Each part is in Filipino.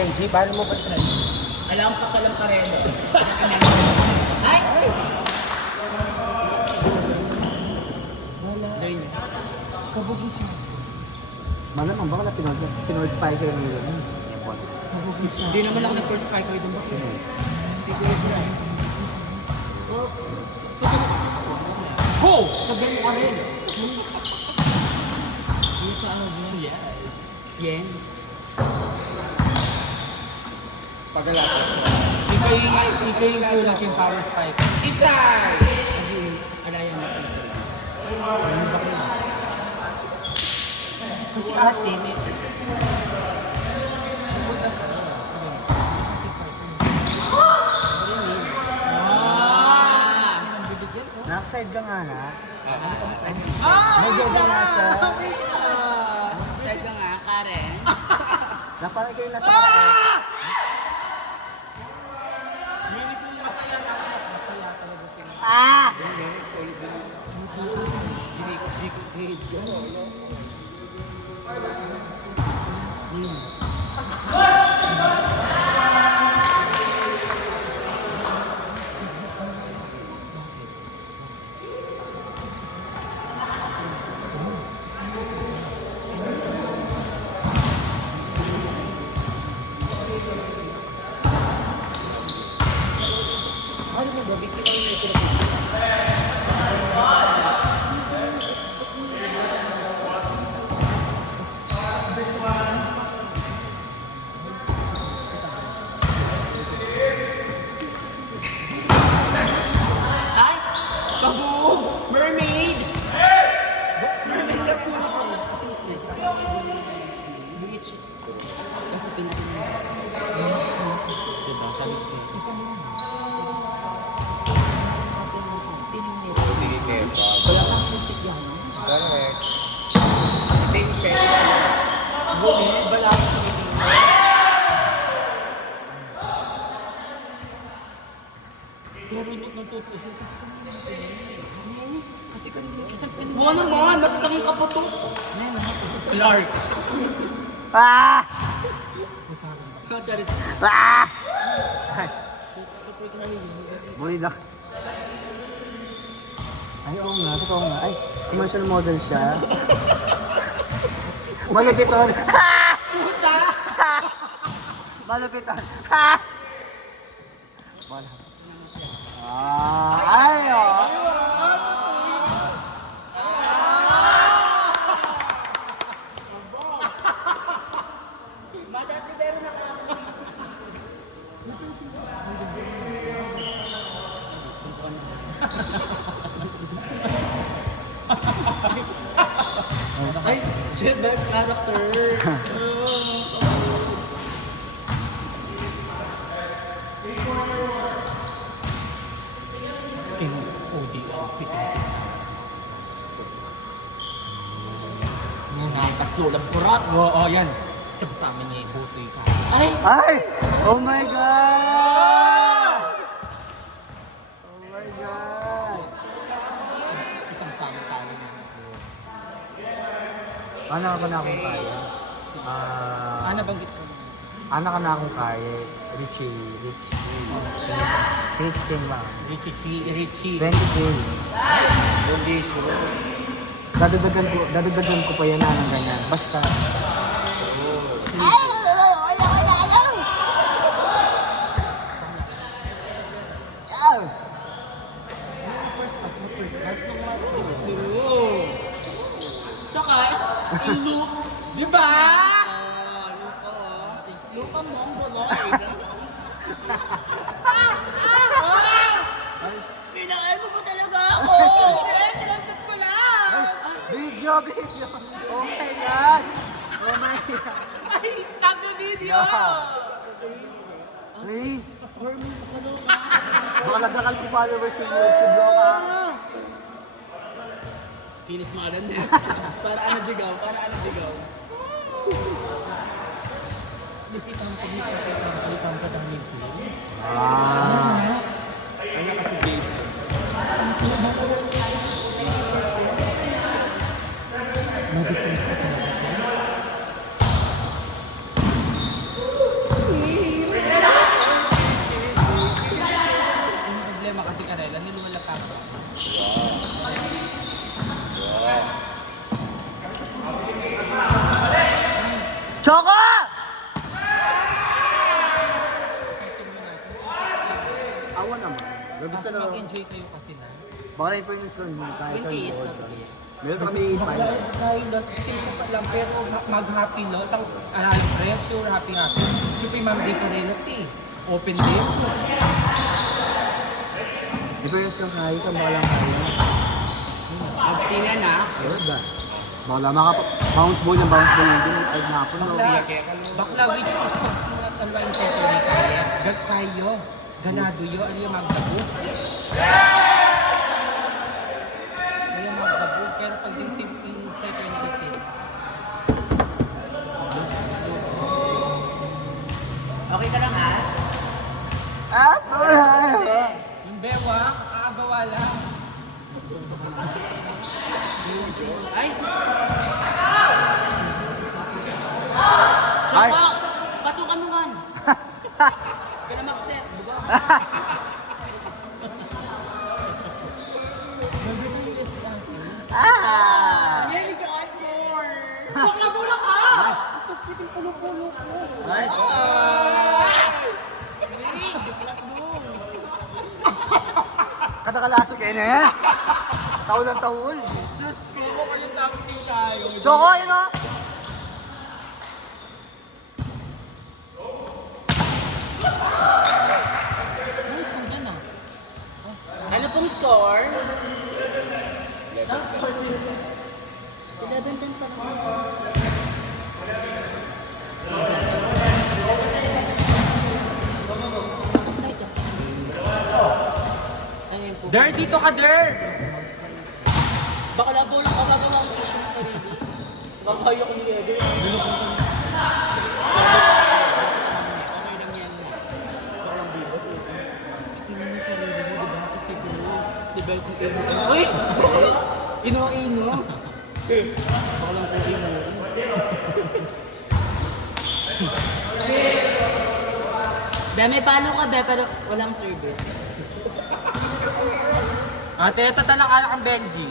Benji, paano mo ba ito? Alam ka palang karelo. Ay! Kabugis siya. Malamang baka na Pinoy spiker ng yun. Hindi naman ako nag-first spike ko itong bakit. Siguro ko lang. Kasi mo kasi ako. Go! Sabihin mo kami. Dito ako dyan. Yen. Pagalatan. Ikaw yung kulat yung power spike. Inside! Alayan natin sila. Kasi ate, may... Nakaside ka nga ha. Side May dede nga siya. Side ka nga, Karen. Na parang ikaw yung nasa kaya. Ah! Ay! Kabog! Mermaid! Mermaid ka po! Beach. Kasi pinatin mo. Diba? Sabi ko. Wala kang putik yan. Correct. Balak. Pero natutusin kasi Oo naman, mas kami kaputok. Clark. Ah! Charis. Ah! Super crying. Bulid ako. Ay, oo nga. Totoo nga. Ay, commercial model siya. Malupiton. Ha! Puta! Malupiton. Ha! Wala. Ay, oh. Madati pero naka... Ay, shit, best character. Udi outfit. Ay, pas lulang purot. Oo, yan. Sama niya yung butoy ka. Ay! Ay! Oh my God! Oh my God! Isang sama tayo niya. Anak ako na akong kaya. Nabanggit ko. Anak ka na akong kaya. Richie. Rich King ba? Richie. 20K. Hindi sure. Dadagdagan ko pa yan na ng ganyan. Basta. Oo. Sakay? Ilu. Di ba? Lupa mo ang daloy. Pinakal mo pa talaga ako! Nilantot ko lang! Video! Oh my God! Oh my God! Ay, stop the video! Ay! Hermes pa doon ka. Baka nagdakal ko followers ko yung YouTube daw ka. Kinis mo ka na din. Para ano jigaw? Gusto itang pagkitang ka ng nipple. Ah! Ano kasi babe? Ay! Choco! Awa naman. Gabi ka Mas na. mag-enjoy kayo kasi na. Baka na yung fairness ko, hindi kaya Buntis. Meron kami final. Dahil kinsa pa lang, pero mag-happy lo. Itang pressure, happy. Siyempre, ma'am, dito rin natin. Open day. Di fairness kang kaya ka, baka lang kaya. Magsina na. Meron ba? Baka lang bounce ball yung hindi. Ay, napon no. Bakla, which is pag yung Saturday kaya. Gag kayo. Ganado yo. Ano yung magdabo? Ano yung magdabo? Pero pag yung team in Saturday team. Okay ka lang, Ash? Ah! Yung bewang, aagawa lang. Ay! Ay! Choco! Pasukan mo nga. Kaya mag-set. Nandito yung list ni ate. Ah! Very good more! Bakla ka! Ay! Gusto kiting pulo-pulo ko. Ay! Let's go! Katakalaso kayo na yan. Taul ng taul. Diyos ko, kayong dapat tayo. Choco, yun o. Nice kung gana. Ano pong score? 11-10 pa naman. Ayun po. Der, dito ka, Der! Baka labo lang ako gagawa ang issue sa sarili. Baka kaya ko ni Ever. Okay lang yan. Baka lang bibas. Isipin mo sa sarili mo, diba? Isipin mo. Diba kung ino. Uy! Ino-ino. Baka lang kung ino. Be, may palo ka, Be, pero walang service. Ate, ito talang alak ang Benji.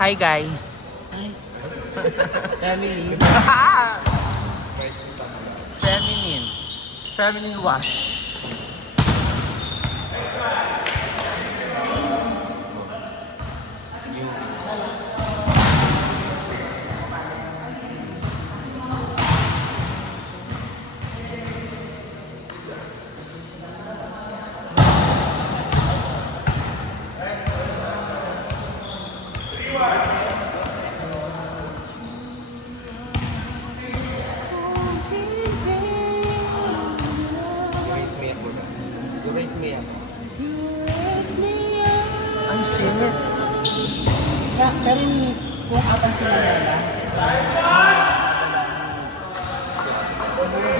Hi, guys. Family. Feminine. Feminine wash. Ay, shit. Tsaka, pero kung apan sila nila,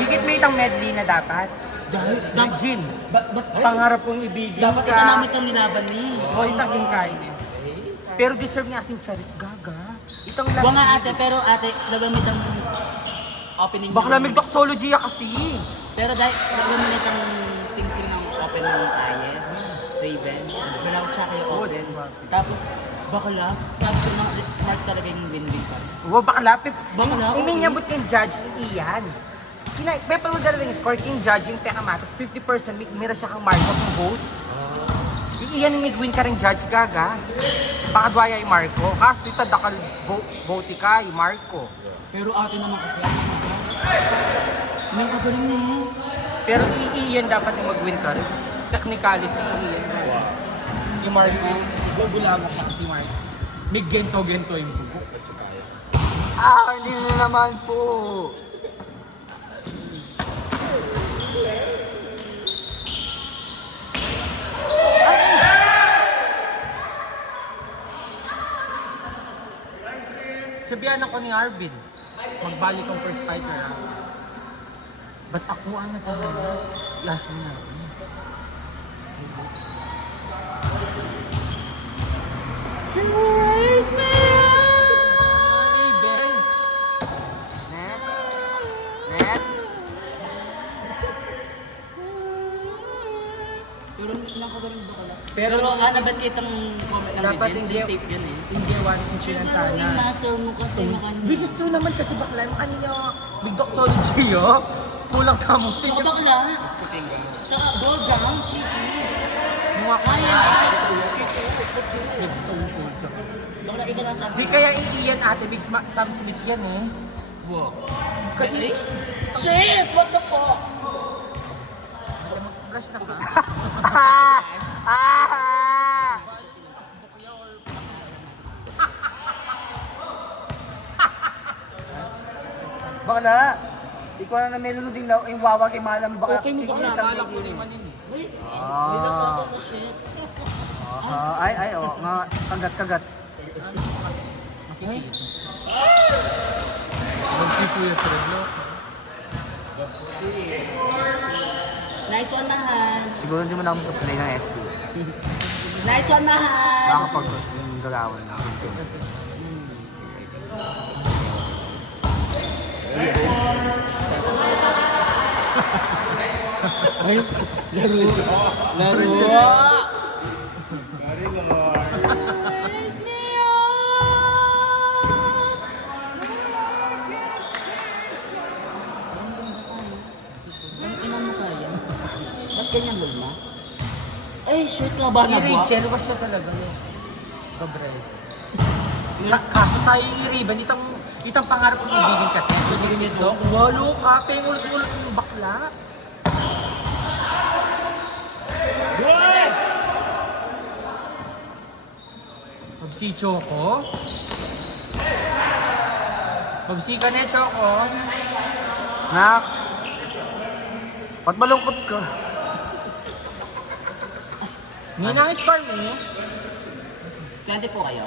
Higit may itang medley na dapat. dahil, dapat, Gin. basta, Pangarap kong ibigin dapat ka. ito namin itong nilaban ni. O, itang kain eh. Pero deserve niya asing charis gaga. Itang last. Buwa nga ate, pero ate, nagamit ang opening. Baka lamig doxology kasi. Pero dahil nagamit ang sing-sing ng open ng kaya, Raven, wala ko tsaka yung open. Tapos, bakla, sabi ko na, Mark talaga yung win-win ka. Wow, bakla. Bakla, Iminyabot kang judge ni Ian. Pepe mo dala rin score king judge yung pekamatas. 50% mira siya kang mark ng vote. Iyan yung win ka rin judge gaga. Baka dwaya yung Marco. Kaso ito dakal vote ka yung Marco. Pero ate naman kasi, nang kagaling na eh. Pero Ian dapat yung mag-win ka rin. Technicality yung Ian. Yung Marco, gugulago pa si Marco. May gento-gento yung bugo. Ah, hindi na naman po. Sabihan ako ni Arvin, magbalik ang first fighter ha. Ba't ako ang nagkakala? Yasin na ako. Raise me Hey, Ben! Net? Net? Pero nakagaling ba ka lang? Pero Pero ba't kitang comment ng dapat Regine? hindi- Hindi safe yun eh. Hindi, one inch lang sana. Inasal mo kasi na kanina. Which is true naman kasi bakla, yung kanina big doxology, oh. Kulang tamang Sa tingin. bakla. Sa gold down, chicken. Mga Kaya kaya. na. Nag-stone cold siya. Bakla, ikaw lang sabi. Di kaya iiyan ate, Big Sam Smith yan eh. Wow. Kasi, Shit! What the fuck? brush na ka. Bakla, ikaw na may lunoding na yung wawa kay Malam bakla. Okay mo bakla, Isang akala ko kikinis. naman yun eh. Uy, Ah. may nagtagal na shit. Ay, oo, nga, kagat-kagat. Magsipo yung trelo. Nice one, mahal. Siguro hindi mo na ako play ng SB. Nice one, mahal. Baka pag yung galawan na. Ay, laro. Laro. Raise me up. Ang ganda ka, no? Ang ina mo kaya? Ba't ganyan luma? Ay, shit ka ba Ni na ba? Rachel, was siya talaga. Kabres. Kaso tayo i-riban, itang pangarap kong ibigin ka, Tenso, dikit do. Walo ka, pengulit-ulit yung bakla. Pabsi Choco. Pabsi ka na, Choco. Nak, ba't malungkot ka? Ninang, it's for me. 20 po kayo.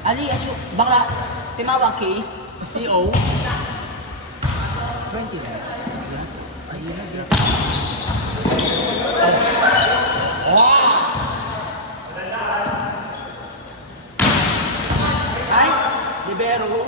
Ali, acho, bakla, timawag kay CO. 20 na. Ayun na, get. Ay, libero.